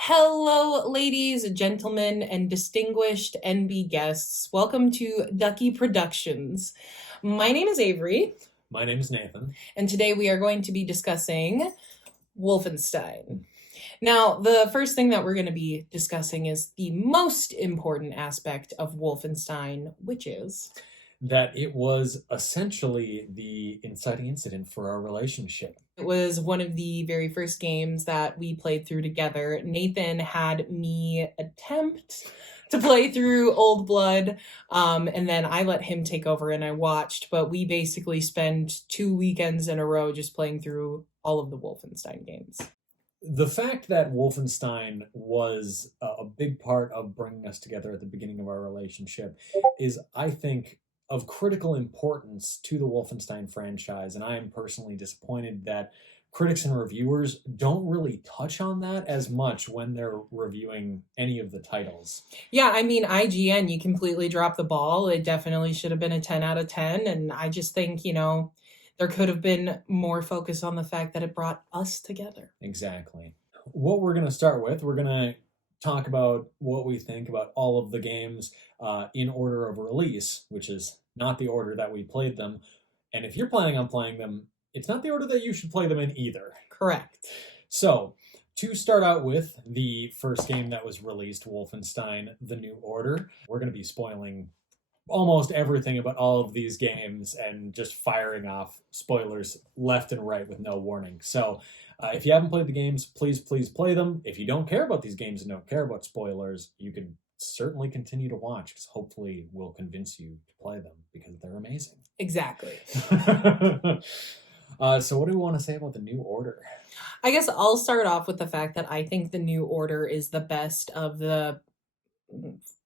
Hello, ladies, gentlemen, and distinguished NB guests. Welcome to Ducky Productions. My name is Avery, My name is Nathan. and today we are going to be discussing Wolfenstein. Now, the first thing that we're going to be discussing is the most important aspect of Wolfenstein, which is That it was essentially the inciting incident for our relationship. it was one of the very first games that we played through together. Nathan had me attempt to play through Old Blood, and then I let him take over and I watched, but we basically spent 2 weekends in a row just playing through all of the Wolfenstein games. The fact that Wolfenstein was a big part of bringing us together at the beginning of our relationship is, I think, of critical importance to the Wolfenstein franchise. And I am personally disappointed that critics and reviewers don't really touch on that as much when they're reviewing any of the titles. Yeah, I mean, IGN, you completely dropped the ball. It definitely should have been a 10 out of 10. And I just think, there could have been more focus on the fact that it brought us together. Exactly. What we're going to start with, we're going to talk about what we think about all of the games in order of release, which is not the order that we played them. And if you're planning on playing them, it's not the order that you should play them in either. Correct. So, to start out with the first game that was released, Wolfenstein: The New Order, we're going to be spoiling almost everything about all of these games and just firing off spoilers left and right with no warning. So if you haven't played the games, please play them. If you don't care about these games and don't care about spoilers, you can certainly continue to watch, because hopefully we'll convince you to play them because they're amazing. Exactly. So what do we want to say about the New Order? I guess I'll start off with the fact that I think the New Order is the best of the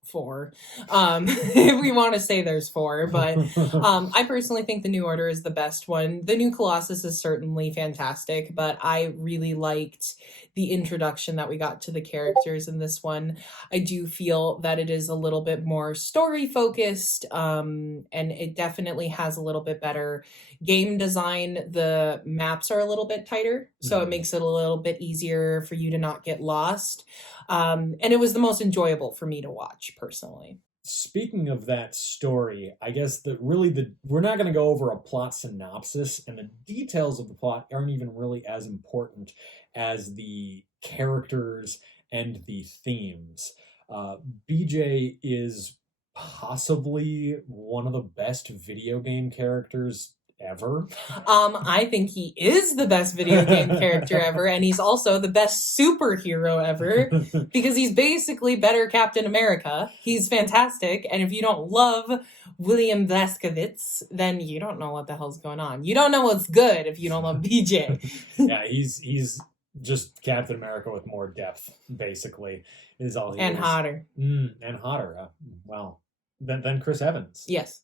four. If we want to say there's four, but I personally think the New Order is the best one. The New Colossus is certainly fantastic, but I really liked the introduction that we got to the characters in this one. I do feel that it is a little bit more story focused, and it definitely has a little bit better game design. The maps are a little bit tighter, so it makes it a little bit easier for you to not get lost. And it was the most enjoyable for me to watch personally. Speaking of that story, I guess we're not going to go over a plot synopsis, and the details of the plot aren't even really as important as the characters and the themes. BJ is possibly one of the best video game characters ever. I think he is the best video game character ever, and he's also the best superhero ever, because he's basically better Captain America. He's fantastic, and if you don't love William Blazkowicz, then you don't know what the hell's going on. You don't know what's good if you don't love BJ. Yeah, he's just Captain America with more depth, basically, is all he and is. hotter. And hotter. Well, than Chris Evans. Yes.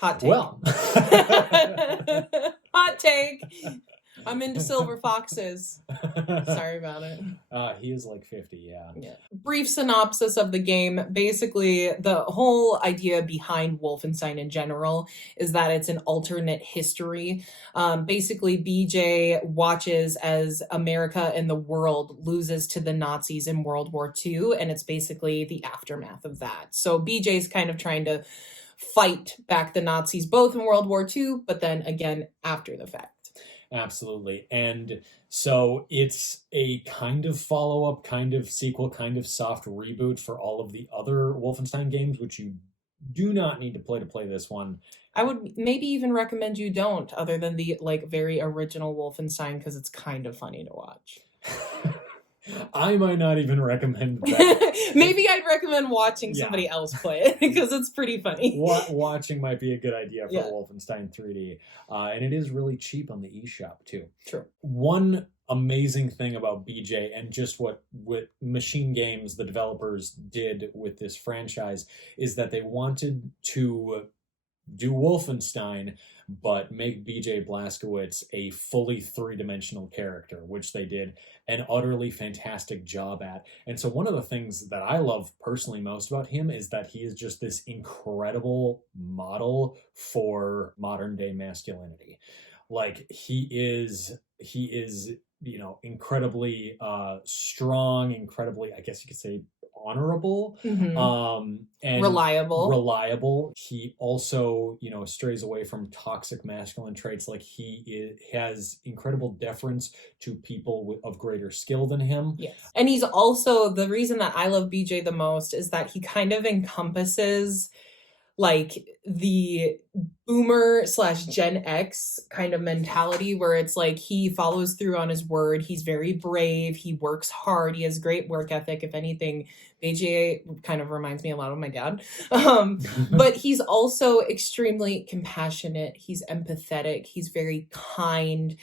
Hot take. Well. Hot take. I'm into silver foxes. Sorry about it. He is like 50, yeah. Brief synopsis of the game. Basically, the whole idea behind Wolfenstein in general is that it's an alternate history. Basically, BJ watches as America and the world loses to the Nazis in World War II, and it's basically the aftermath of that. So BJ's kind of trying to fight back the Nazis, both in World War II, but then again after the fact. Absolutely. And so it's a kind of follow-up, kind of sequel, kind of soft reboot for all of the other Wolfenstein games, which you do not need to play this one. I would maybe even recommend you don't, other than the very original Wolfenstein, because it's kind of funny to watch. I might not even recommend that. Maybe I'd recommend watching somebody else play it, because it's pretty funny. Watching might be a good idea for Wolfenstein 3D. And it is really cheap on the eShop, too. True. One amazing thing about BJ, and just what Machine Games, the developers, did with this franchise, is that they wanted to do Wolfenstein, but make BJ Blazkowicz a fully three-dimensional character, which they did an utterly fantastic job at. And so one of the things that I love personally most about him is that he is just this incredible model for modern-day masculinity. Like, he is incredibly strong, incredibly, I guess you could say, honorable, Hmm. and Reliable. reliable. He also, strays away from toxic masculine traits. Like has incredible deference to people of greater skill than him. Yes. And he's also, the reason that I love BJ the most is that he kind of encompasses like the boomer slash Gen X kind of mentality where it's like he follows through on his word. He's very brave. He works hard. He has great work ethic. If anything, BJ kind of reminds me a lot of my dad. But he's also extremely compassionate. He's empathetic. He's very kind.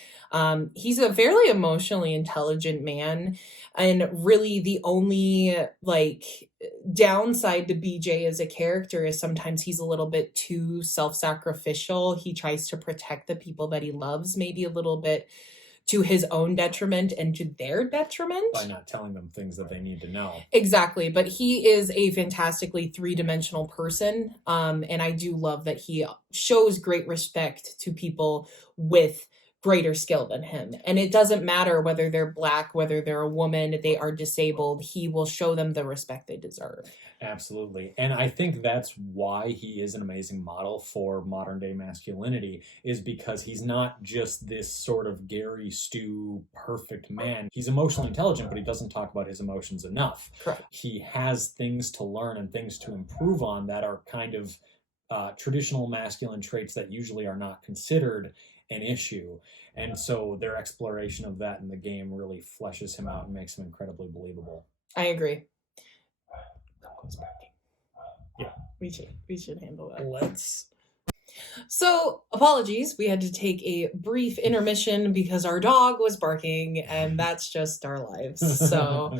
He's a fairly emotionally intelligent man. And really, the only like downside to BJ as a character is sometimes he's a little bit too self-sacrificial. He tries to protect the people that he loves, maybe a little bit to his own detriment and to their detriment. By not telling them things that they need to know. Exactly. But he is a fantastically three-dimensional person. And I do love that he shows great respect to people with greater skill than him. And it doesn't matter whether they're black, whether they're a woman, they are disabled. He will show them the respect they deserve. Absolutely. And I think that's why he is an amazing model for modern day masculinity, is because he's not just this sort of Gary Stu perfect man. He's emotionally intelligent, but he doesn't talk about his emotions enough. Correct. He has things to learn and things to improve on that are kind of traditional masculine traits that usually are not considered an issue. And so their exploration of that in the game really fleshes him out and makes him incredibly believable. I agree. Yeah. We should handle that. Let's. So, apologies. We had to take a brief intermission because our dog was barking, and that's just our lives. So,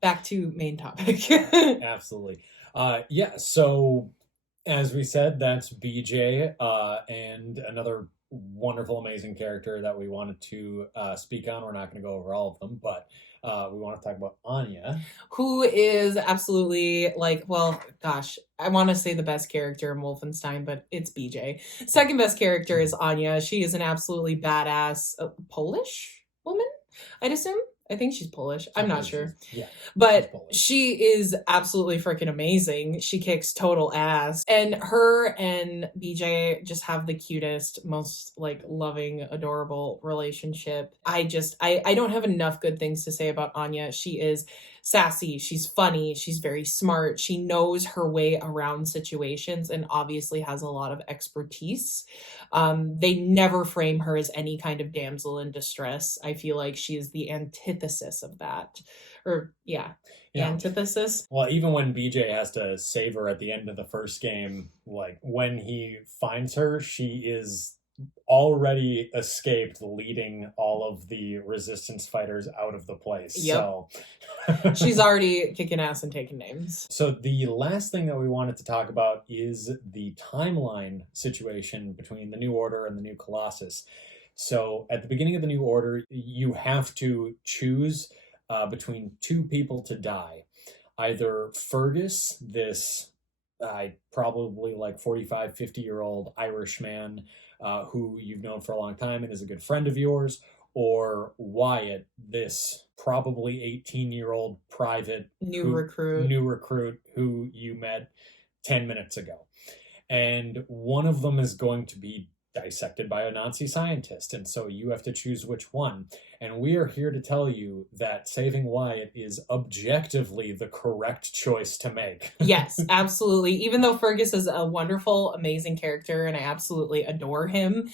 back to main topic. Absolutely. Yeah, so as we said, that's BJ, and another wonderful, amazing character that we wanted to speak on. We're not going to go over all of them, but we want to talk about Anya. Who is absolutely like, well, gosh, I want to say the best character in Wolfenstein, but it's BJ. Second best character is Anya. She is an absolutely badass Polish woman, I'd assume. I think she's Polish. I'm not sure. Yeah. But she is absolutely freaking amazing. She kicks total ass. And her and BJ just have the cutest, most like loving, adorable relationship. I don't have enough good things to say about Anya. She is sassy, she's funny, she's very smart, she knows her way around situations and obviously has a lot of expertise. They never frame her as any kind of damsel in distress. I feel like she is the antithesis of that. Or antithesis. Well, even when BJ has to save her at the end of the first game, like when he finds her, she is already escaped, leading all of the resistance fighters out of the place. Yep. So she's already kicking ass and taking names. So the last thing that we wanted to talk about is the timeline situation between the New Order and the New Colossus. So at the beginning of the New Order, you have to choose between two people to die. Either Fergus, this probably like 45, 50-year-old Irish man who you've known for a long time and is a good friend of yours, or Wyatt, this probably 18-year-old private new recruit who you met 10 minutes ago. And one of them is going to be dissected by a Nazi scientist, and so you have to choose which one. And we are here to tell you that saving Wyatt is objectively the correct choice to make. Yes, absolutely. Even though Fergus is a wonderful, amazing character, and I absolutely adore him,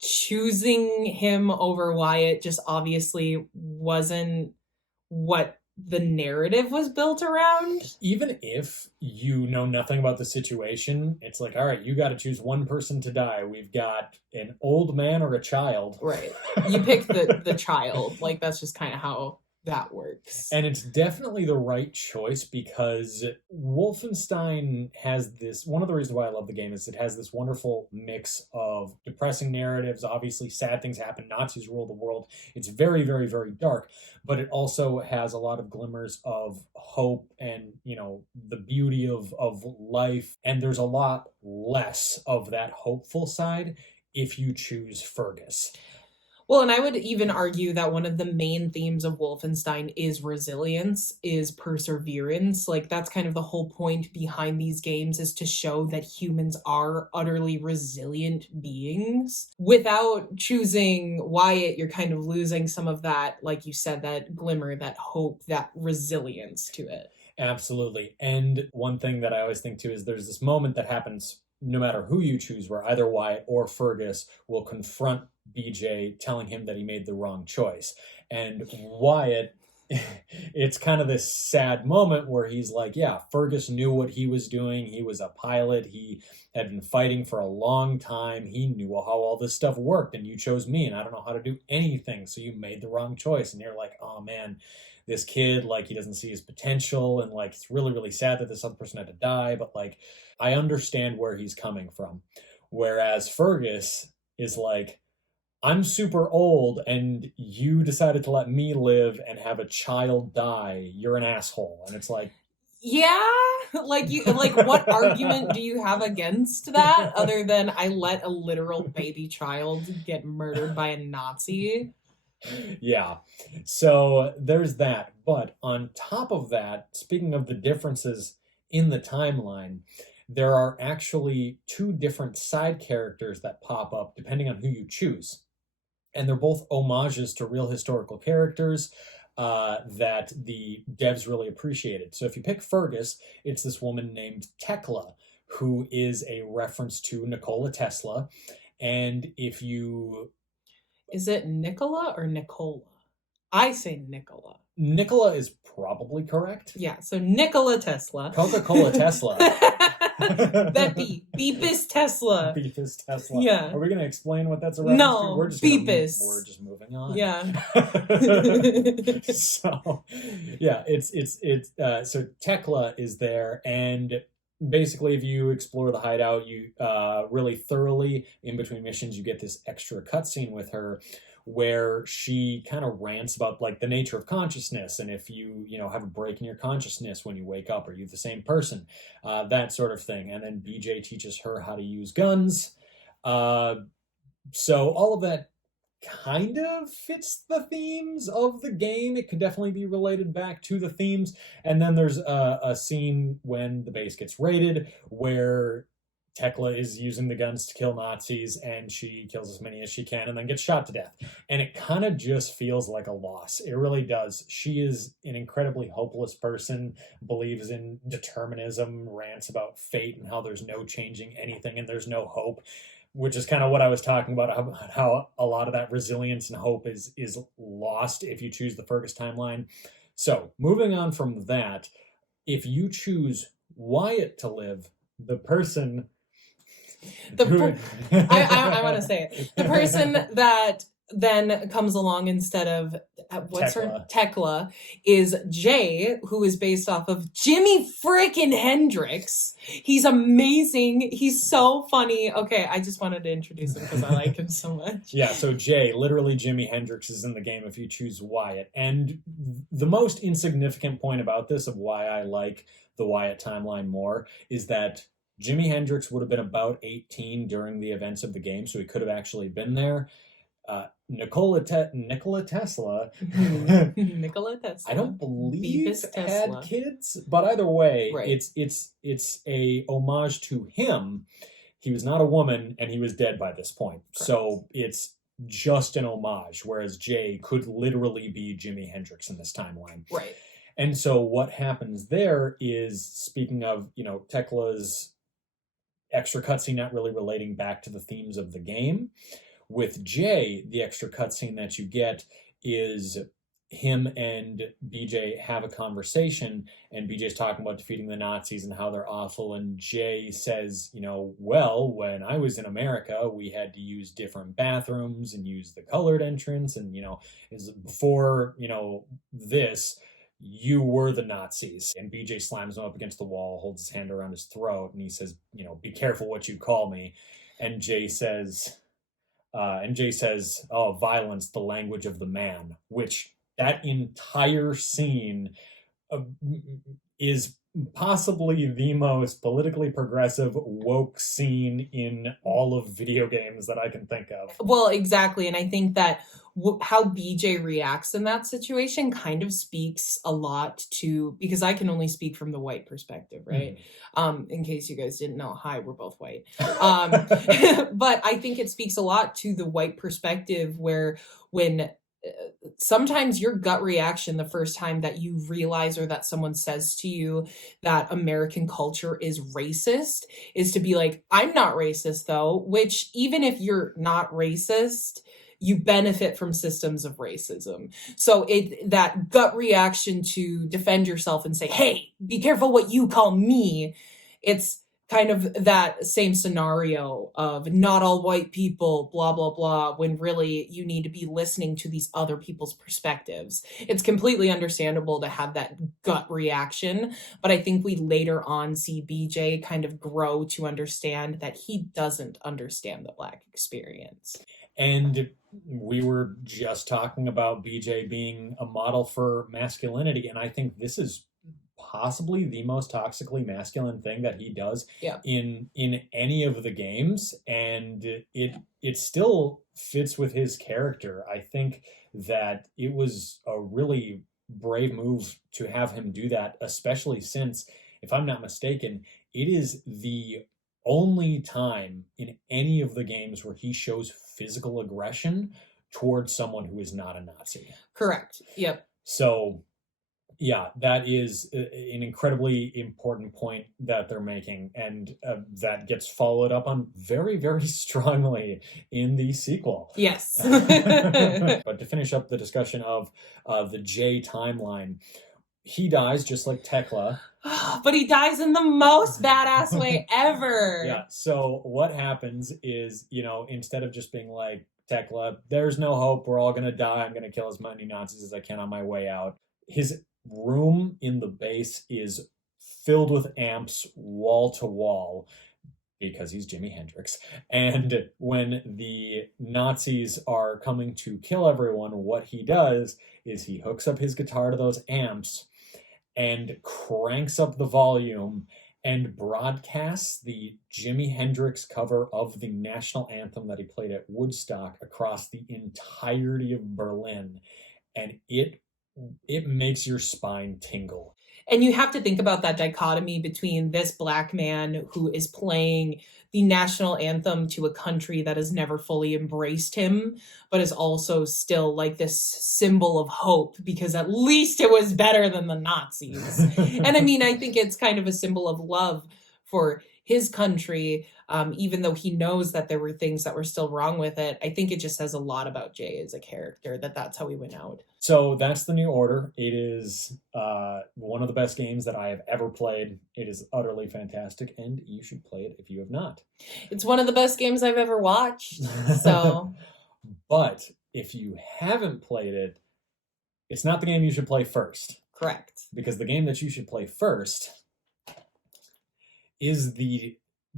choosing him over Wyatt just obviously wasn't what the narrative was built around. Even if you know nothing about the situation, it's like, all right, you got to choose one person to die. We've got an old man or a child. Right. You pick the child. Like, that's just kind of how that works. And it's definitely the right choice because Wolfenstein has this, one of the reasons why I love the game is it has this wonderful mix of depressing narratives. Obviously, sad things happen. Nazis rule the world. It's very, very, very dark, but it also has a lot of glimmers of hope and, you know, the beauty of life. And there's a lot less of that hopeful side if you choose Fergus. Well, and I would even argue that one of the main themes of Wolfenstein is resilience, is perseverance. Like, that's kind of the whole point behind these games, is to show that humans are utterly resilient beings. Without choosing Wyatt, you're kind of losing some of that, like you said, that glimmer, that hope, that resilience to it. Absolutely. And one thing that I always think too is there's this moment that happens no matter who you choose, where either Wyatt or Fergus will confront BJ, telling him that he made the wrong choice. And Wyatt, it's kind of this sad moment where he's like, yeah, Fergus knew what he was doing. He was a pilot. He had been fighting for a long time. He knew how all this stuff worked, and you chose me, and I don't know how to do anything. So you made the wrong choice. And you're like, oh man, this kid, like, he doesn't see his potential, and like, it's really, really sad that this other person had to die, but like, I understand where he's coming from. Whereas Fergus is like, I'm super old and you decided to let me live and have a child die. You're an asshole. And it's like, Yeah, like what argument do you have against that other than I let a literal baby child get murdered by a Nazi? yeah. So there's that. But on top of that, speaking of the differences in the timeline, there are actually two different side characters that pop up depending on who you choose. And they're both homages to real historical characters that the devs really appreciated. So if you pick Fergus, it's this woman named Tekla, who is a reference to Nikola Tesla. And if you... Is it Nicola or Nicola? I say Nicola. Nikola is probably correct. Yeah, so Nikola Tesla. Coca-Cola Tesla. Beepy. Beepus Tesla. Beepus Tesla. Yeah. Are we going to explain what that's a reference No, to? We're just we're just moving on. Yeah. So, yeah, it's so Tekla is there, and basically, if you explore the hideout, you really thoroughly in between missions, you get this extra cutscene with her where she kind of rants about like the nature of consciousness, and if you know have a break in your consciousness when you wake up, are you the same person, that sort of thing. And then BJ teaches her how to use guns, so all of that kind of fits the themes of the game. It could definitely be related back to the themes. And then there's a scene when the base gets raided where Tekla is using the guns to kill Nazis, and she kills as many as she can and then gets shot to death. And it kind of just feels like a loss. It really does. She is an incredibly hopeless person, believes in determinism, rants about fate and how there's no changing anything and there's no hope, which is kind of what I was talking about, how a lot of that resilience and hope is lost if you choose the Fergus timeline. So moving on from that, if you choose Wyatt to live, the person... I want to say it. The person that then comes along instead of what's her Tekla is Jay, who is based off of Jimi frickin' Hendrix. He's amazing. He's so funny. Okay, I just wanted to introduce him because I like him so much. Yeah, so Jay, literally Jimi Hendrix, is in the game if you choose Wyatt. And the most insignificant point about this, of why I like the Wyatt timeline more, is that Jimi Hendrix would have been about 18 during the events of the game, so he could have actually been there. Nikola Tesla. Nikola Tesla. I don't believe had kids, but either way, right. It's a homage to him. He was not a woman, and he was dead by this point. Correct. So it's just an homage, whereas Jay could literally be Jimi Hendrix in this timeline. Right. And so what happens there is, speaking of, Tekla's extra cutscene not really relating back to the themes of the game, with Jay, the extra cutscene that you get is him and BJ have a conversation, and BJ's talking about defeating the Nazis and how they're awful, and Jay says, well, when I was in America, we had to use different bathrooms and use the colored entrance, and, is before, this, you were the Nazis. And BJ slams him up against the wall, holds his hand around his throat, and he says, be careful what you call me. And Jay says, oh, violence, the language of the man, which that entire scene is possibly the most politically progressive woke scene in all of video games that I can think of. Well, exactly. And I think that how BJ reacts in that situation kind of speaks a lot to, because I can only speak from the white perspective, right? In case you guys didn't know, hi, we're both white. But I think it speaks a lot to the white perspective where when sometimes your gut reaction the first time that you realize or that someone says to you that American culture is racist is to be like, I'm not racist though, which even if you're not racist, you benefit from systems of racism. So that gut reaction to defend yourself and say, hey, be careful what you call me. It's kind of that same scenario of not all white people, blah, blah, blah, when really you need to be listening to these other people's perspectives. It's completely understandable to have that gut reaction, but I think we later on see BJ kind of grow to understand that he doesn't understand the Black experience. And we were just talking about BJ being a model for masculinity, and I think this is possibly the most toxically masculine thing that he does in any of the games, and it still fits with his character. I think that it was a really brave move to have him do that, especially since, if I'm not mistaken, it is the only time in any of the games where he shows physical aggression towards someone who is not a Nazi. Correct. Yep. So yeah, that is an incredibly important point that they're making, and that gets followed up on very, very strongly in the sequel. Yes. But to finish up the discussion of the J timeline, he dies just like Tekla. But he dies in the most badass way ever. Yeah, so what happens is, instead of just being like, Tekla, there's no hope, we're all gonna die, I'm gonna kill as many Nazis as I can on my way out, his room in the base is filled with amps wall to wall because he's Jimi Hendrix. And when the Nazis are coming to kill everyone, what he does is he hooks up his guitar to those amps and cranks up the volume and broadcasts the Jimi Hendrix cover of the national anthem that he played at Woodstock across the entirety of Berlin. And it makes your spine tingle. And you have to think about that dichotomy between this Black man who is playing the national anthem to a country that has never fully embraced him, but is also still like this symbol of hope because at least it was better than the Nazis. And I mean, I think it's kind of a symbol of love for his country, even though he knows that there were things that were still wrong with it. I think it just says a lot about Jay as a character, that's how he went out. So that's the New Order. It is one of the best games that I have ever played. It is utterly fantastic, and you should play it if you have not. It's one of the best games I've ever watched. So, but if you haven't played it, it's not the game you should play first. Correct. Because the game that you should play first is the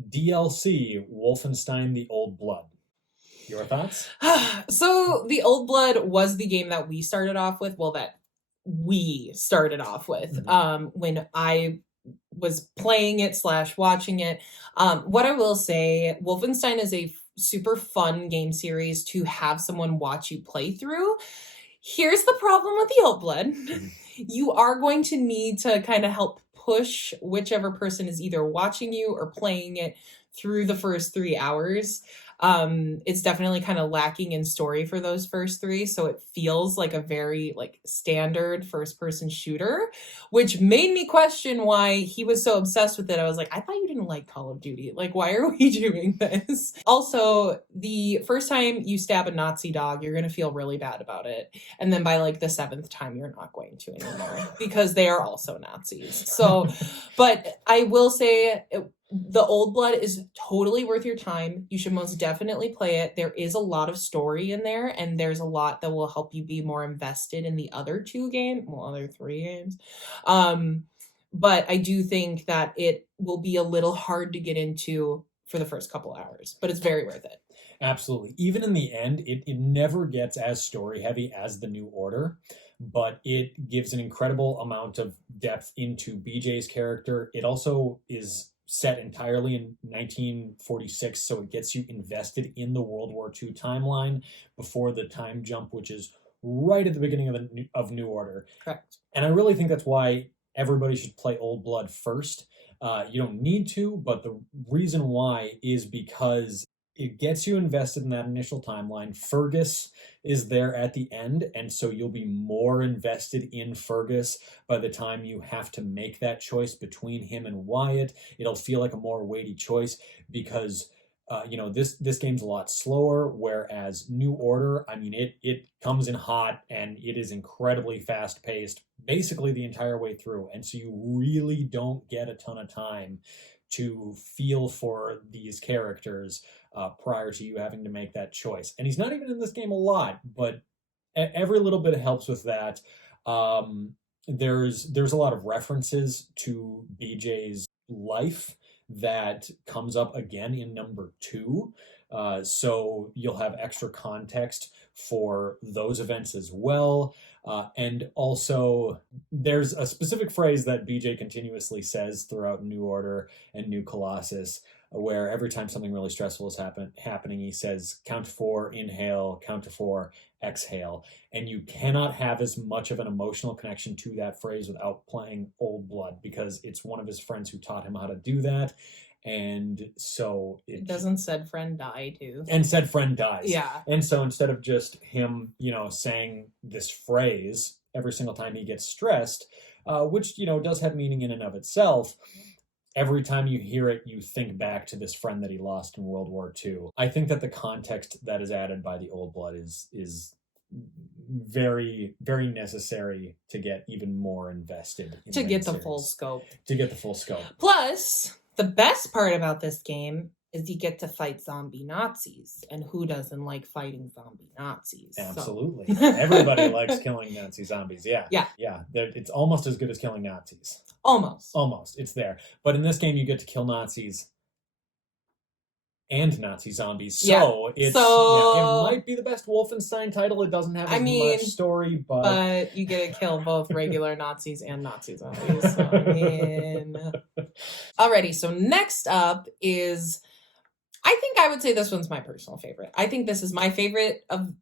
DLC Wolfenstein: The Old Blood. Your thoughts? So The Old Blood was the game that we started off with. Well, that we started off with when I was playing it / watching it. What I will say, Wolfenstein is a super fun game series to have someone watch you play through. Here's the problem with The Old Blood. You are going to need to kind of help push whichever person is either watching you or playing it through the first 3 hours. It's definitely kind of lacking in story for those first 3, so it feels like a very standard first person shooter, which made me question why he was so obsessed with it. I was like, I thought you didn't like Call of Duty. Why are we doing this? Also, the first time you stab a Nazi dog, you're going to feel really bad about it. And then by the 7th time, you're not going to anymore because they are also Nazis. So, but I will say The Old Blood is totally worth your time. You should most definitely play it. There is a lot of story in there, and there's a lot that will help you be more invested in the other 3 games. But I do think that it will be a little hard to get into for the first couple hours, but it's very worth it. Absolutely. Even in the end, it never gets as story heavy as the New Order, but it gives an incredible amount of depth into BJ's character. It also is set entirely in 1946, so it gets you invested in the World War II timeline before the time jump, which is right at the beginning of New Order. Correct. And I really think that's why everybody should play Old Blood first. You don't need to, but the reason why is because it gets you invested in that initial timeline. Fergus is there at the end, and so you'll be more invested in Fergus by the time you have to make that choice between him and Wyatt. It'll feel like a more weighty choice because this game's a lot slower, whereas New Order, I mean, it comes in hot and it is incredibly fast paced basically the entire way through, and so you really don't get a ton of time to feel for these characters prior to you having to make that choice. And he's not even in this game a lot, but every little bit helps with that. There's a lot of references to BJ's life that comes up again in number 2. So you'll have extra context for those events as well. And also, there's a specific phrase that BJ continuously says throughout New Order and New Colossus, where every time something really stressful is happening, he says, count to 4, inhale, count to 4, exhale. And you cannot have as much of an emotional connection to that phrase without playing Old Blood, because it's one of his friends who taught him how to do that. And so it doesn't said friend die too. And said friend dies. Yeah. And so instead of just him, saying this phrase every single time he gets stressed, which, does have meaning in and of itself, every time you hear it, you think back to this friend that he lost in World War II. I think that the context that is added by the Old Blood is very, very necessary to get even more invested in to get the full scope. To get the full scope. Plus, the best part about this game is you get to fight zombie Nazis, and who doesn't like fighting zombie Nazis? Absolutely. So. Everybody likes killing Nazi zombies. Yeah. Yeah. It's almost as good as killing Nazis. Almost. It's there. But in this game, you get to kill Nazis and Nazi zombies. So it might be the best Wolfenstein title. It doesn't have much story, but you get to kill both regular Nazis and Nazi zombies. So, alrighty, so next up is, I think I would say this one's my personal favorite. I think this is my favorite of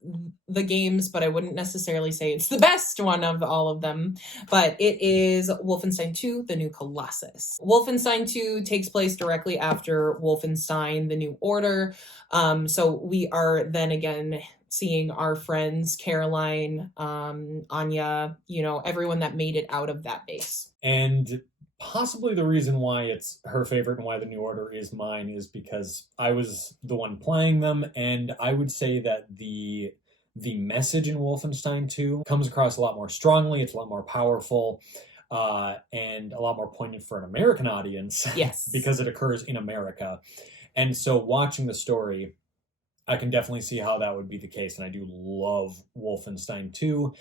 the games, but I wouldn't necessarily say it's the best one of all of them. But it is Wolfenstein 2, The New Colossus. Wolfenstein 2 takes place directly after Wolfenstein, The New Order. So we are then again seeing our friends, Caroline, Anya, everyone that made it out of that base. And possibly the reason why it's her favorite and why the New Order is mine is because I was the one playing them, and I would say that the message in Wolfenstein 2 comes across a lot more strongly. It's a lot more powerful, and a lot more poignant for an American audience. Yes. Because it occurs in America. And so watching the story, I can definitely see how that would be the case, and I do love Wolfenstein 2.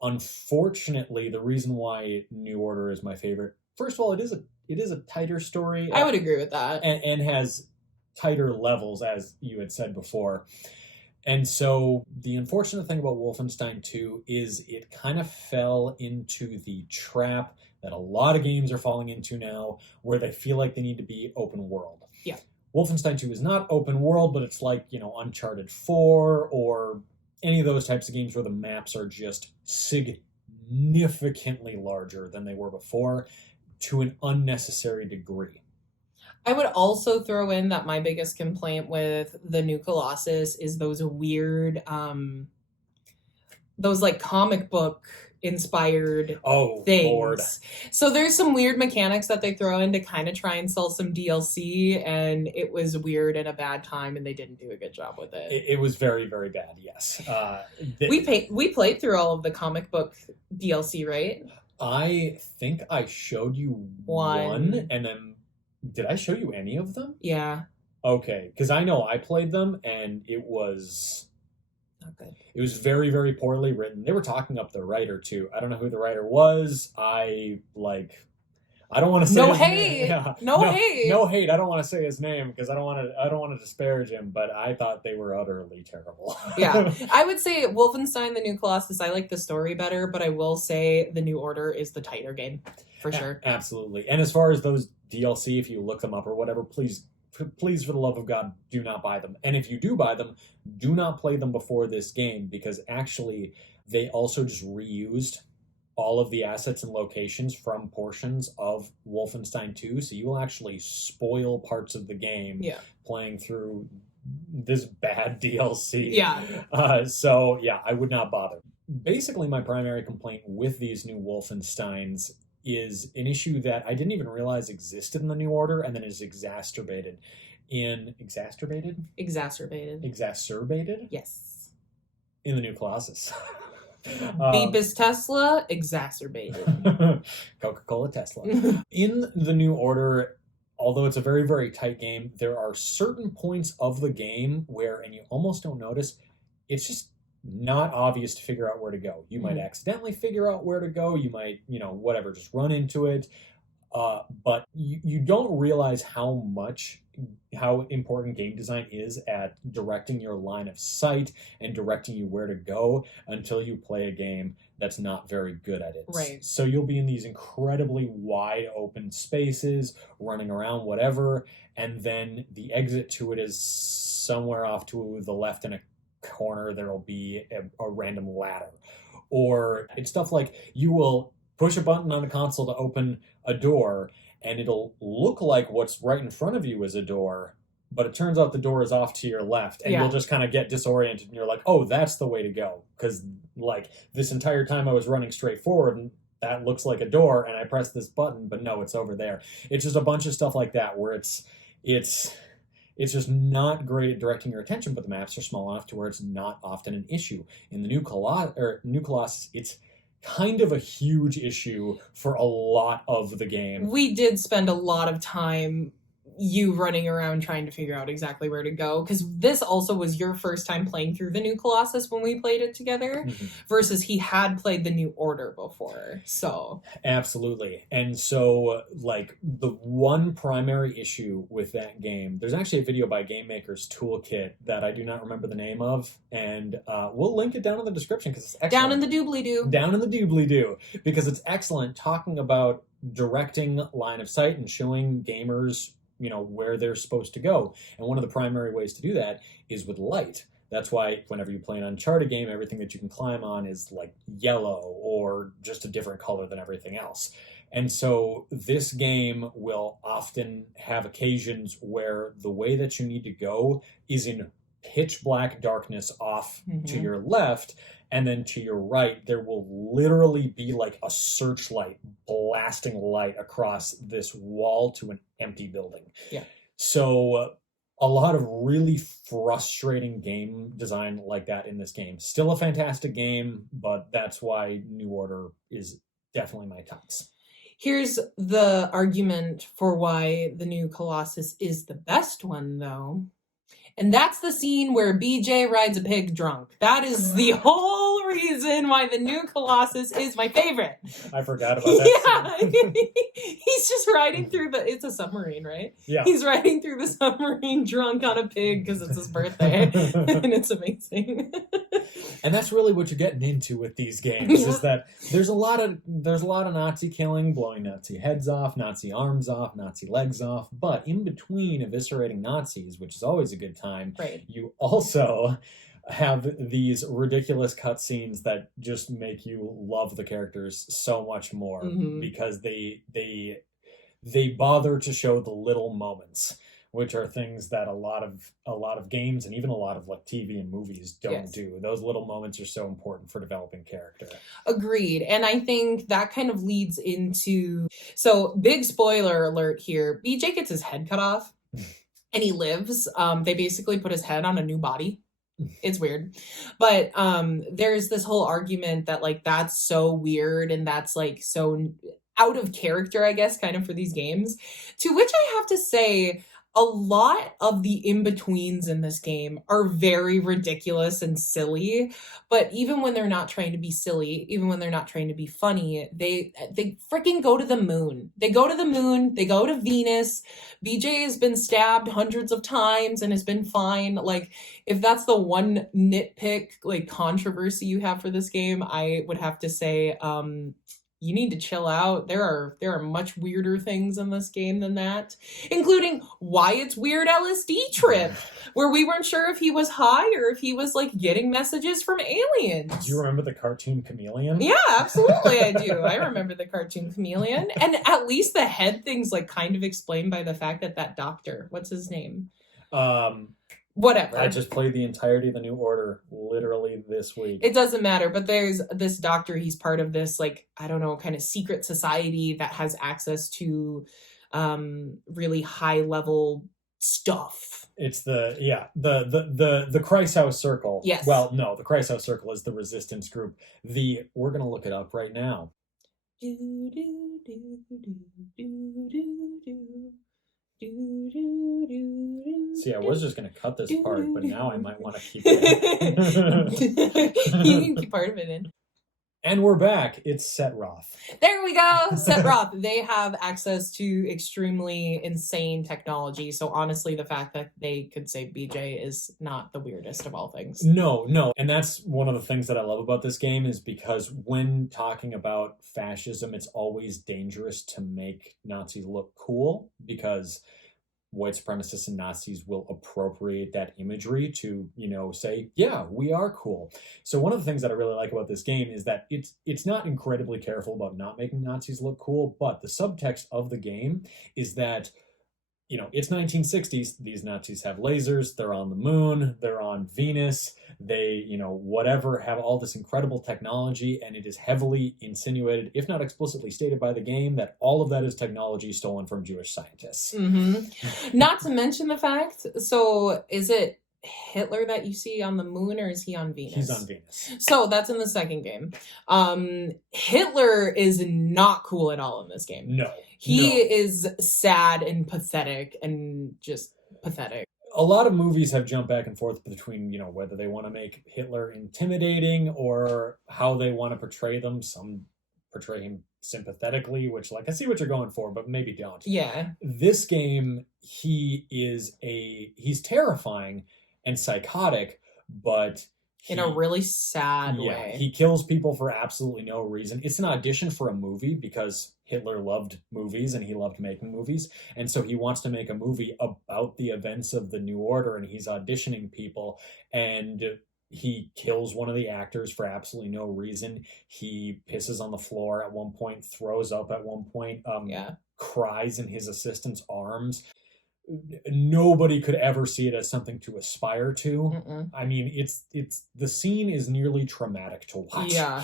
Unfortunately, the reason why New Order is my favorite, first of all, it is a tighter story. I would agree with that. And has tighter levels, as you had said before. And so the unfortunate thing about Wolfenstein 2 is it kind of fell into the trap that a lot of games are falling into now, where they feel like they need to be open world. Yeah. Wolfenstein 2 is not open world, but it's like, Uncharted 4 or any of those types of games where the maps are just significantly larger than they were before, to an unnecessary degree. I would also throw in that my biggest complaint with the New Colossus is those weird, those like comic book inspired things. Lord. So there's some weird mechanics that they throw in to kind of try and sell some DLC, and it was weird at a bad time, and they didn't do a good job with it. It was very, very bad, yes. We played through all of the comic book DLC, right? I think I showed you one, and then did I show you any of them? Yeah. Okay, because I know I played them, and it was not good. It was very, very poorly written. They were talking up the writer too. I don't know who the writer was. I I don't want to say No his name. hate. Yeah. No hate. No hate. I don't want to say his name because I don't want to disparage him, but I thought they were utterly terrible. Yeah. I would say Wolfenstein the New Colossus, I like the story better, but I will say the New Order is the tighter game for sure. Absolutely. And as far as those DLC, if you look them up or whatever, please for the love of God, do not buy them. And if you do buy them, do not play them before this game, because actually they also just reused all of the assets and locations from portions of Wolfenstein 2. So you will actually spoil parts of the game playing through this bad DLC. Yeah. So yeah, I would not bother. Basically, my primary complaint with these new Wolfensteins is an issue that I didn't even realize existed in the New Order, and then is exacerbated. Exacerbated? Yes. In the new Colossus. Beepus Tesla, exacerbated. Coca-Cola Tesla. In the New Order, although it's a very, very tight game, there are certain points of the game where, and you almost don't notice, it's just not obvious to figure out where to go. You might accidentally figure out where to go. You might, whatever, just run into it. But you don't realize how important game design is at directing your line of sight and directing you where to go until you play a game that's not very good at it. Right. So you'll be in these incredibly wide open spaces, running around, whatever, and then the exit to it is somewhere off to the left in a corner. There'll be a random ladder. Or it's stuff like you will push a button on the console to open a door, and it'll look like what's right in front of you is a door, but it turns out the door is off to your left, and you'll just kind of get disoriented, and you're like, oh, that's the way to go, because like this entire time I was running straight forward, and that looks like a door, and I pressed this button, but no, it's over there. It's just a bunch of stuff like that where it's just not great at directing your attention, but the maps are small enough to where it's not often an issue. In the New Colossus, it's kind of a huge issue for a lot of the game. We did spend a lot of time you running around trying to figure out exactly where to go, because this also was your first time playing through the New Colossus when we played it together, versus he had played the New Order before. So absolutely. And so like the one primary issue with that game, there's actually a video by Game Maker's Toolkit that I do not remember the name of, and we'll link it down in the description because it's excellent. Down in the doobly-doo, because it's excellent, talking about directing line of sight and showing gamers where they're supposed to go. And one of the primary ways to do that is with light. That's why whenever you play an Uncharted game, everything that you can climb on is like yellow or just a different color than everything else. And so this game will often have occasions where the way that you need to go is in pitch black darkness off to your left, and then to your right, there will literally be like a searchlight blasting light across this wall to an empty building. Yeah. So a lot of really frustrating game design like that in this game. Still a fantastic game, but that's why New Order is definitely my tops. Here's the argument for why the New Colossus is the best one, though. And that's the scene where BJ rides a pig drunk. That is the whole reason why the New Colossus is my favorite. I forgot about that. Yeah. He's just riding through it's a submarine, right? Yeah. He's riding through the submarine drunk on a pig because it's his birthday. And it's amazing. And that's really what you're getting into with these games, is that there's a lot of Nazi killing, blowing Nazi heads off, Nazi arms off, Nazi legs off, but in between eviscerating Nazis, which is always a good time, right, you also have these ridiculous cutscenes that just make you love the characters so much more, because they bother to show the little moments, which are things that a lot of games and even a lot of like TV and movies don't do. Those little moments are so important for developing character. Agreed. And I think that kind of leads into, so big spoiler alert here, BJ gets his head cut off and he lives. They basically put his head on a new body. It's weird. But there's this whole argument that like that's so weird and that's like so out of character, I guess, kind of for these games. To which I have to say, a lot of the in-betweens in this game are very ridiculous and silly, but even when they're not trying to be silly, even when they're not trying to be funny, they freaking go to the moon. They go to the moon, they go to Venus. BJ has been stabbed hundreds of times and has been fine. Like, if that's the one nitpick, like, controversy you have for this game, I would have to say, you need to chill out. There are much weirder things in this game than that, including Wyatt's weird LSD trip, where we weren't sure if he was high or if he was like getting messages from aliens. Do you remember the cartoon chameleon? Yeah, absolutely I do. I remember the cartoon chameleon. And at least the head thing's like kind of explained by the fact that doctor, what's his name? Whatever. I just played the entirety of the New Order literally this week. It doesn't matter, but there's this doctor, he's part of this, like, I don't know, kind of secret society that has access to really high level stuff. It's the Kreishaus Circle. Yes. Well, no, the Kreishaus Circle is the resistance group. We're gonna look it up right now. Do, do, do, do, do, do, do. See, I was just going to cut this part, but now I might want to keep it in. You can keep part of it in. And we're back. It's Setroth. There we go. Setroth. They have access to extremely insane technology. So honestly, the fact that they could save BJ is not the weirdest of all things. No. And that's one of the things that I love about this game, is because when talking about fascism, it's always dangerous to make Nazis look cool, because white supremacists and Nazis will appropriate that imagery to, say, yeah, we are cool. So one of the things that I really like about this game is that it's not incredibly careful about not making Nazis look cool, but the subtext of the game is that, it's 1960s. These Nazis have lasers. They're on the moon. They're on Venus. They, whatever, have all this incredible technology, and it is heavily insinuated, if not explicitly stated by the game, that all of that is technology stolen from Jewish scientists. Mm-hmm. Not to mention the fact, so is it Hitler that you see on the moon, or is he on Venus? He's on Venus. So that's in the second game. Hitler is not cool at all in this game. No. He is sad and pathetic, and just pathetic. A lot of movies have jumped back and forth between, whether they want to make Hitler intimidating or how they want to portray them. Some portray him sympathetically, which, like, I see what you're going for, but maybe don't. Yeah. This game, he's terrifying and psychotic, but in a really sad way. He kills people for absolutely no reason. It's an audition for a movie because Hitler loved movies and he loved making movies. And so he wants to make a movie about the events of the New Order, and he's auditioning people, and he kills one of the actors for absolutely no reason. He pisses on the floor at one point, throws up at one point, cries in his assistant's arms. Nobody could ever see it as something to aspire to. Mm-mm. I mean, it's the scene is nearly traumatic to watch. Yeah.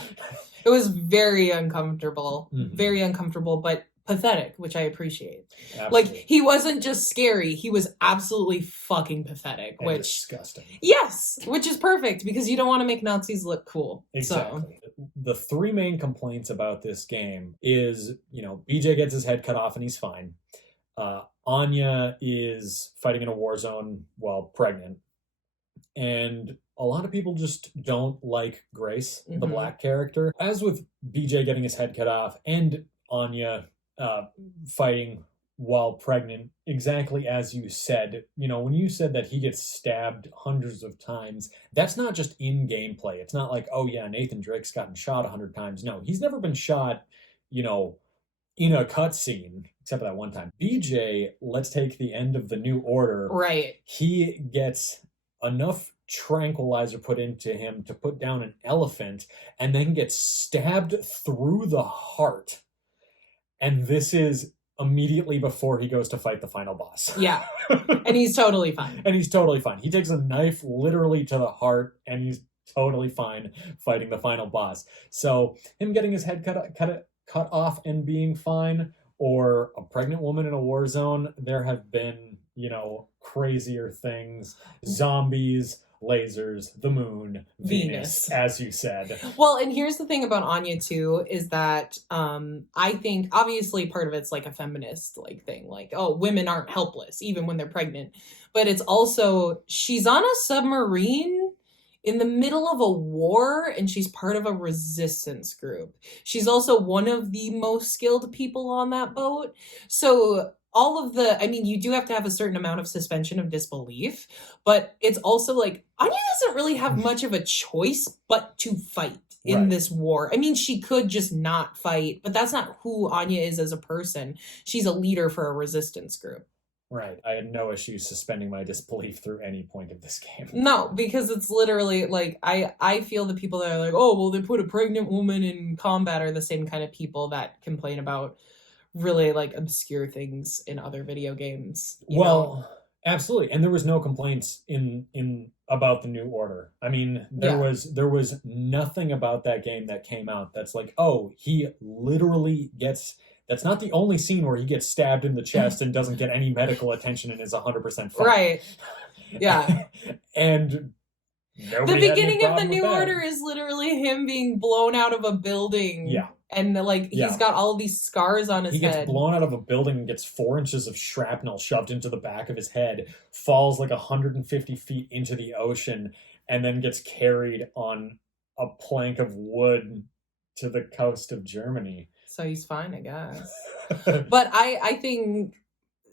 It was very uncomfortable. Mm-hmm. Very uncomfortable, but pathetic, which I appreciate. Absolutely. Like, he wasn't just scary, he was absolutely fucking pathetic. And which disgusting. Yes, which is perfect, because you don't want to make Nazis look cool. Exactly. So. The three main complaints about this game is, BJ gets his head cut off and he's fine. Anya is fighting in a war zone while pregnant. And a lot of people just don't like Grace, the black character. As with BJ getting his head cut off and Anya fighting while pregnant, exactly as you said, when you said that he gets stabbed hundreds of times, that's not just in gameplay. It's not like, oh yeah, Nathan Drake's gotten shot 100 times. No, he's never been shot, in a cutscene, except for that one time. BJ, let's take the end of the New Order. Right. He gets enough tranquilizer put into him to put down an elephant, and then gets stabbed through the heart. And this is immediately before he goes to fight the final boss. Yeah. And he's totally fine. He takes a knife literally to the heart, and he's totally fine fighting the final boss. So him getting his head cut off and being fine, or a pregnant woman in a war zone, there have been, crazier things. Zombies, lasers, the moon, Venus, as you said. Well, and here's the thing about Anya too, is that I think obviously part of it's like a feminist like thing, like, oh, women aren't helpless even when they're pregnant. But it's also she's on a submarine in the middle of a war and she's part of a resistance group. She's also one of the most skilled people on that boat. So all of the, I mean, you do have to have a certain amount of suspension of disbelief, but it's also like Anya doesn't really have much of a choice but to fight in this war. I mean, she could just not fight, but that's not who Anya is as a person. She's a leader for a resistance group. Right. I had no issue suspending my disbelief through any point of this game. No, because it's literally like I feel the people that are like, oh, well, they put a pregnant woman in combat are the same kind of people that complain about really like obscure things in other video games. Well, absolutely. And there was no complaints in about the New Order. I mean, there was nothing about that game that came out that's like, oh, he literally gets. That's not the only scene where he gets stabbed in the chest and doesn't get any medical attention and is 100% fine. Right. Yeah. And the beginning of the New Order is literally him being blown out of a building. Yeah. And like he's got all of these scars on his head. He gets blown out of a building and gets 4 inches of shrapnel shoved into the back of his head, falls like 150 feet into the ocean, and then gets carried on a plank of wood to the coast of Germany. So he's fine, I guess. But I think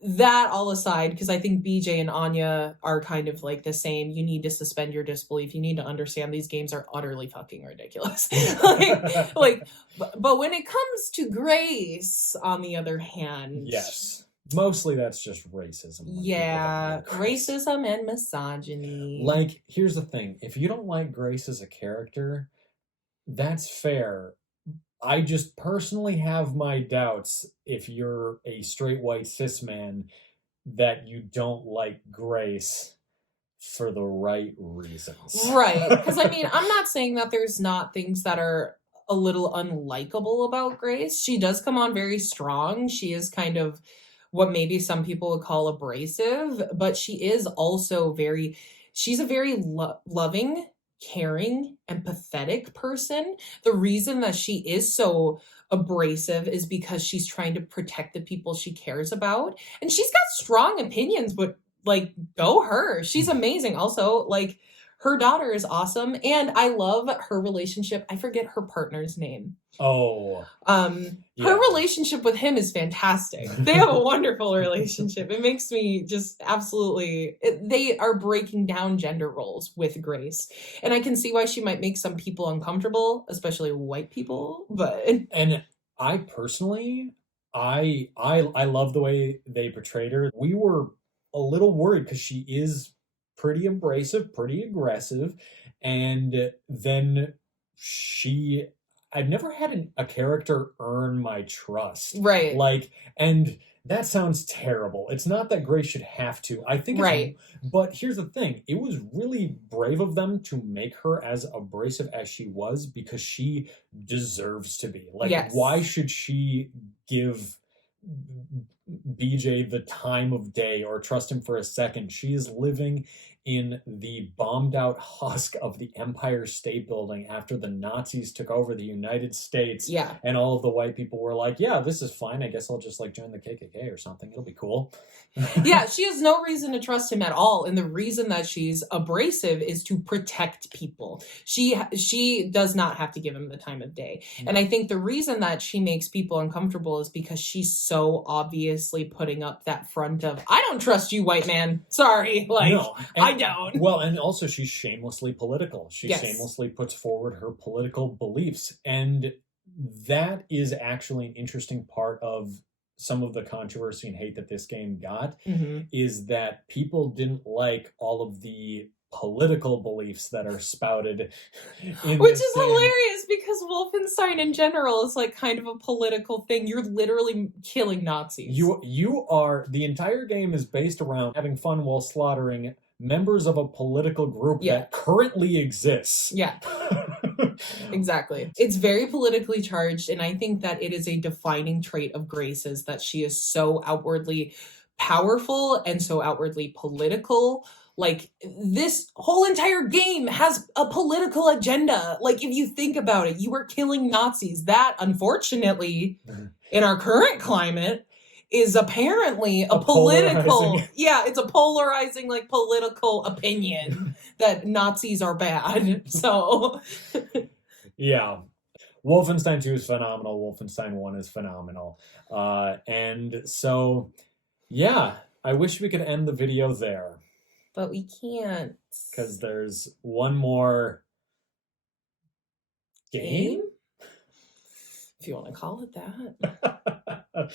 that all aside, because I think BJ and Anya are kind of like the same. You need to suspend your disbelief. You need to understand these games are utterly fucking ridiculous. but when it comes to Grace, on the other hand, yes, mostly that's just racism. Yeah, racism and misogyny. Like, here's the thing: if you don't like Grace as a character, that's fair. I just personally have my doubts if you're a straight white cis man that you don't like Grace for the right reasons. Right. Because I mean, I'm not saying that there's not things that are a little unlikable about Grace. She does come on very strong. She is kind of what maybe some people would call abrasive, but she is also she's a very loving, caring, empathetic person. The reason that she is so abrasive is because she's trying to protect the people she cares about. And she's got strong opinions, but like, go her. She's amazing. Also, like, her daughter is awesome. And I love her relationship. I forget her partner's name. Oh. Her relationship with him is fantastic. They have a wonderful relationship. It makes me just absolutely... they are breaking down gender roles with Grace. And I can see why she might make some people uncomfortable, especially white people, but... And I personally, I love the way they portrayed her. We were a little worried because she is pretty abrasive, pretty aggressive, and then I've never had a character earn my trust. Right. Like, and that sounds terrible. It's not that Grace should have to. I think right. But here's the thing. It was really brave of them to make her as abrasive as she was because she deserves to be. Like, yes. Why should she give BJ the time of day or trust him for a second? She is living in the bombed out husk of the Empire State Building after the Nazis took over the United States. Yeah. And all of the white people were like, yeah, this is fine. I guess I'll just like join the KKK or something. It'll be cool. Yeah, she has no reason to trust him at all. And the reason that she's abrasive is to protect people. She does not have to give him the time of day. Mm-hmm. And I think the reason that she makes people uncomfortable is because she's so obviously putting up that front of, I don't trust you, white man. Sorry. Like, no. I don't. Well, and also she's shamelessly political. She shamelessly puts forward her political beliefs. And that is actually an interesting part of some of the controversy and hate that this game got, is that people didn't like all of the political beliefs that are spouted in which is hilarious because Wolfenstein in general is like kind of a political thing. You're literally killing Nazis. You are, the entire game is based around having fun while slaughtering members of a political group that currently exists. Yeah. Exactly. It's very politically charged, and I think that it is a defining trait of Grace's that she is so outwardly powerful and so outwardly political, Like, this whole entire game has a political agenda. Like, if you think about it, you are killing Nazis. That, unfortunately, in our current climate, is apparently a political, yeah, it's a polarizing, like, political opinion that Nazis are bad. So, Yeah. Wolfenstein 2 is phenomenal. Wolfenstein 1 is phenomenal. And so, yeah, I wish we could end the video there. But we can't. Because there's one more game? If you want to call it that.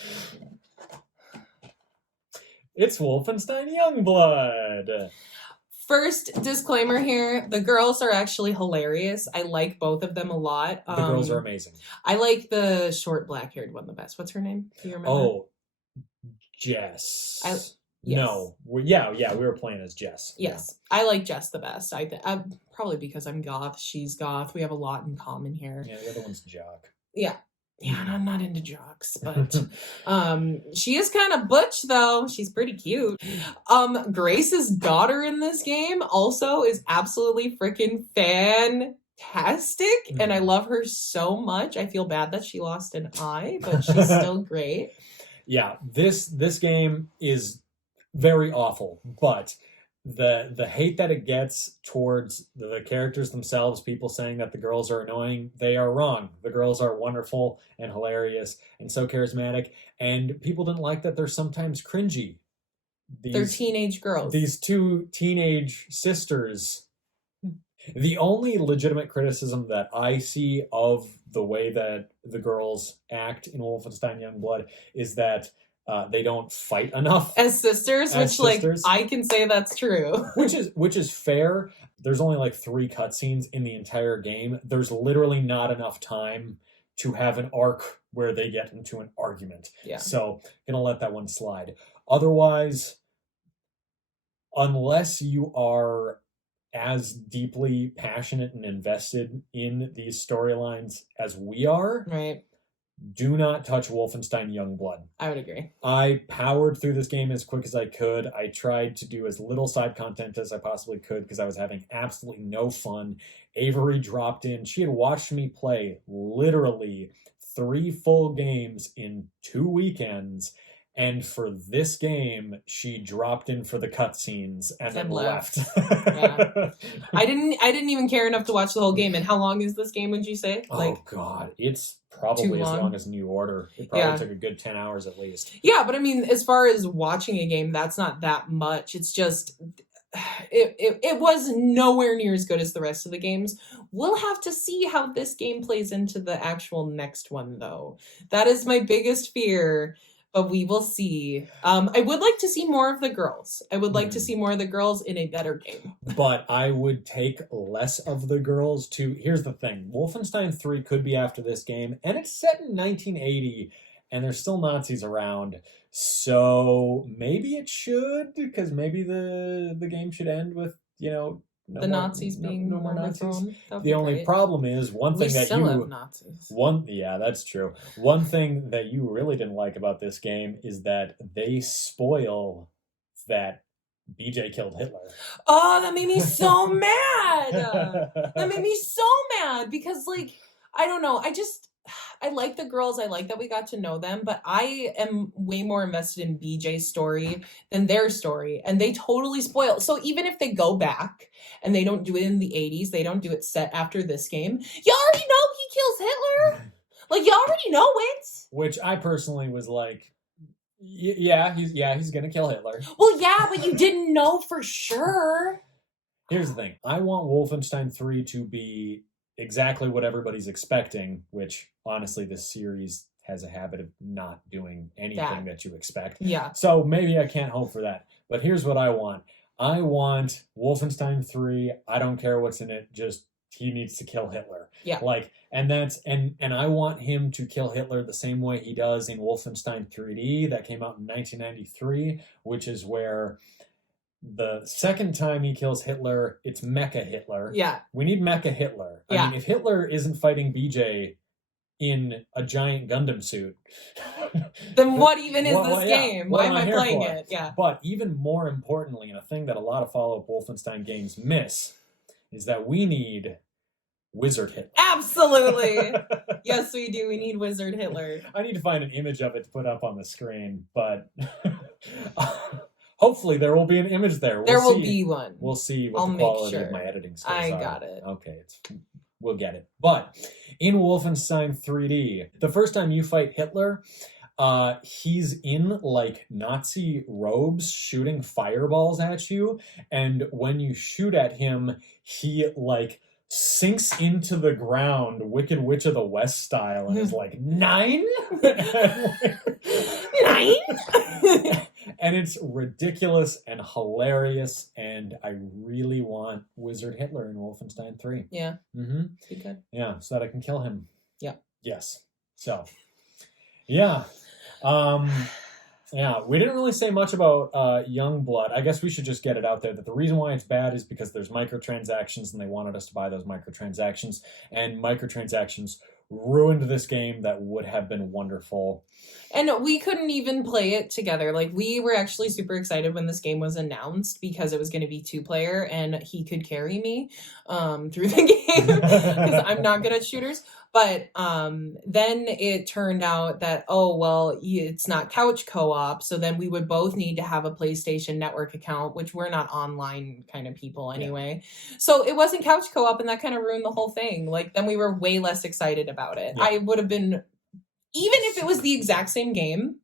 It's Wolfenstein Youngblood. First disclaimer here, the girls are actually hilarious. I like both of them a lot. The girls are amazing. I like the short black-haired one the best. What's her name? Do you remember? Oh, Jess. Yes. No. Yeah, we were playing as Jess. Yes. Yeah. I like Jess the best. I probably because I'm goth, she's goth. We have a lot in common here. Yeah, the other one's jock. Yeah. Yeah, and I'm not into jocks, but she is kind of butch though. She's pretty cute. Grace's daughter in this game also is absolutely freaking fantastic, and I love her so much. I feel bad that she lost an eye, but she's still great. Yeah, this game is very awful, but the hate that it gets towards the characters themselves, people saying that the girls are annoying, they are wrong. The girls are wonderful and hilarious and so charismatic, and people didn't like that they're sometimes cringy. They're teenage girls. These two teenage sisters. The only legitimate criticism that I see of the way that the girls act in Wolfenstein Youngblood is that they don't fight enough as sisters, like I can say that's true. which is fair. There's only like 3 cutscenes in the entire game. There's literally not enough time to have an arc where they get into an argument. Yeah. So gonna let that one slide. Otherwise, unless you are as deeply passionate and invested in these storylines as we are, right, do not touch Wolfenstein Youngblood. I would agree. I powered through this game as quick as I could. I tried to do as little side content as I possibly could because I was having absolutely no fun. Avery dropped in. She had watched me play literally 3 full games in 2 weekends. And for this game, she dropped in for the cutscenes and then left. Yeah. I didn't even care enough to watch the whole game. And how long is this game, would you say? Oh God, it's probably as long as New Order. It probably took a good 10 hours at least. Yeah, but I mean, as far as watching a game, that's not that much. It's just it was nowhere near as good as the rest of the games. We'll have to see how this game plays into the actual next one, though. That is my biggest fear. But we will see. I would like to see more of the girls. I would like to see more of the girls in a better game. But I would take less of the girls too. Here's the thing. Wolfenstein 3 could be after this game, and it's set in 1980, and there's still Nazis around. So maybe it should, because maybe the game should end with, Nazis being no more Nazis. The only problem is yeah, that's true. One thing that you really didn't like about this game is that they spoil that BJ killed Hitler. Oh, that made me so mad. That made me so mad because, like, I don't know. I like the girls. I like that we got to know them, but I am way more invested in BJ's story than their story. And they totally spoil. So even if they go back and they don't do it in the 80s, they don't do it set after this game, you already know he kills Hitler. Like, you already know it. Which I personally was like, he's gonna kill Hitler. Well, yeah, but you didn't know for sure. Here's the thing. I want Wolfenstein 3 to be exactly what everybody's expecting, which honestly this series has a habit of not doing anything that you expect. Yeah. So maybe I can't hope for that. But here's what I want. I want Wolfenstein 3, I don't care what's in it, just he needs to kill Hitler. Yeah. Like, and I want him to kill Hitler the same way he does in Wolfenstein 3D that came out in 1993, which is where the second time he kills Hitler, it's Mecha Hitler. Yeah. We need Mecha Hitler. I mean, if Hitler isn't fighting BJ, in a giant Gundam suit. Then what even is this yeah, game? what Why am am I here playing for? it? Yeah. But even more importantly, and a thing that a lot of follow-up Wolfenstein games miss, is that we need Wizard Hitler. Absolutely. Yes, we do. We need Wizard Hitler. I need to find an image of it to put up on the screen, but hopefully there will be an image there. There will be one. We'll see what I'll the make quality sure. of my editing skills I are. got it. Okay, we'll get it. But in Wolfenstein 3D, the first time you fight Hitler, he's in like Nazi robes shooting fireballs at you, and when you shoot at him, he like sinks into the ground Wicked Witch of the West style and is like, 9? 9? And it's ridiculous and hilarious, and I really want Wizard Hitler in Wolfenstein 3. Yeah. Mm-hmm. Be good. Yeah, so that I can kill him. Yeah. Yes. So, yeah. Yeah, we didn't really say much about Youngblood. I guess we should just get it out there that the reason why it's bad is because there's microtransactions and they wanted us to buy those microtransactions, and microtransactions ruined this game that would have been wonderful. And we couldn't even play it together. Like, we were actually super excited when this game was announced because it was going to be 2-player and he could carry me through the game because I'm not good at shooters. But then it turned out that, oh, well, it's not couch co-op. So then we would both need to have a PlayStation Network account, which we're not online kind of people anyway. Yeah. So it wasn't couch co-op, and that kind of ruined the whole thing. Like, then we were way less excited about it. Yeah. I would have been, even if it was the exact same game,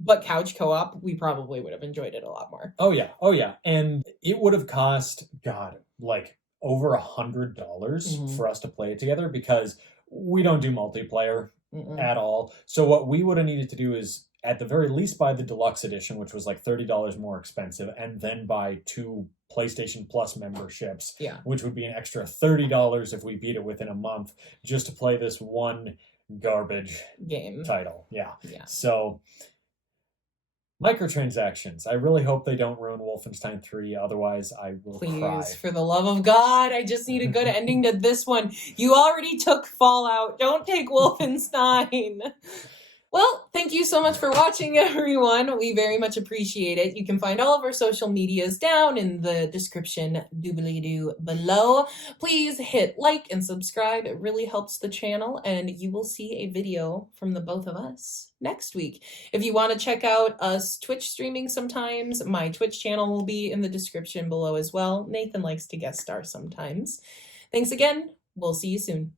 but couch co-op, we probably would have enjoyed it a lot more. Oh, yeah. Oh, yeah. And it would have cost, God, like over $100 for us to play it together because we don't do multiplayer at all. So what we would have needed to do is, at the very least, buy the deluxe edition, which was like $30 more expensive, and then buy 2 PlayStation Plus memberships, which would be an extra $30 if we beat it within a month, just to play this one garbage game title. Yeah. So microtransactions. I really hope they don't ruin Wolfenstein 3. Otherwise, I will cry. Please, for the love of God, I just need a good ending to this one. You already took Fallout. Don't take Wolfenstein. Well, thank you so much for watching, everyone. We very much appreciate it. You can find all of our social medias down in the description doobly-doo below. Please hit like and subscribe. It really helps the channel, and you will see a video from the both of us next week. If you want to check out us Twitch streaming sometimes, my Twitch channel will be in the description below as well. Nathan likes to guest star sometimes. Thanks again. We'll see you soon.